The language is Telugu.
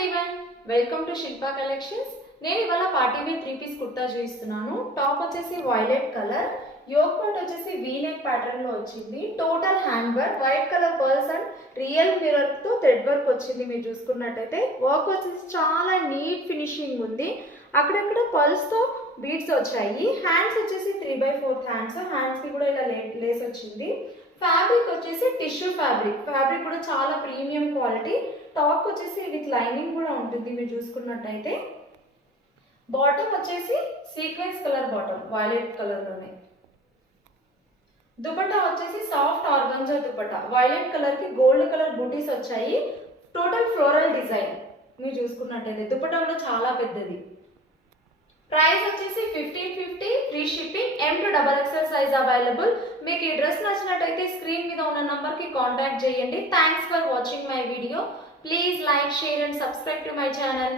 Everyone, welcome to Shilpa collections. నేను ఇవాళ పార్టీ వేర్ 3 పీస్ కుర్తా చూపిస్తున్నాను. టాప్ వచ్చేసి వైలెట్ కలర్, యోక్ పార్ట్ వచ్చేసి వీ నెక్ ప్యాటర్న్ లో వచ్చింది. Total hand work, white colour pearls and real mirror తో థ్రెడ్ వర్క్ వచ్చింది. మీరు చూసుకున్నట్టయితే వర్క్ వచ్చేసి చాలా నీట్ ఫినిషింగ్ ఉంది. అక్కడక్కడ పర్ల్స్ తో బీడ్స్ వచ్చాయి. హ్యాండ్స్ వచ్చేసి 3/4 హ్యాండ్స్ కి కూడా ఇలా లేస్ వచ్చింది. ఫ్యాబ్రిక్ వచ్చేసి టిష్యూ ఫ్యాబ్రిక్ కూడా చాలా ప్రీమియం క్వాలిటీ. టాప్ వచ్చేసి విత్ లైనింగ్ కూడా ఉంటుంది. మీరు చూసుకున్నట్టయితే బాటమ్ వచ్చేసి sequence colour bottom, violet colour లోనే. దుపట్టా వచ్చేసి soft organza dupatta, violet colour కి గోల్డ్ కలర్ బూటీస్ వచ్చాయి. Total floral design. మీరు చూసుకున్నట్టయితే దుపట్టా కూడా చాలా పెద్దది. ప్రైస్ వచ్చేసి 1550, free shipping. M to XXL size available. మీకు ఈ డ్రెస్ నచ్చినట్టయితే స్క్రీన్ మీద ఉన్న నంబర్ కి కాంటాక్ట్ చేయండి. Thanks for watching my video. Please like, share and subscribe to my channel.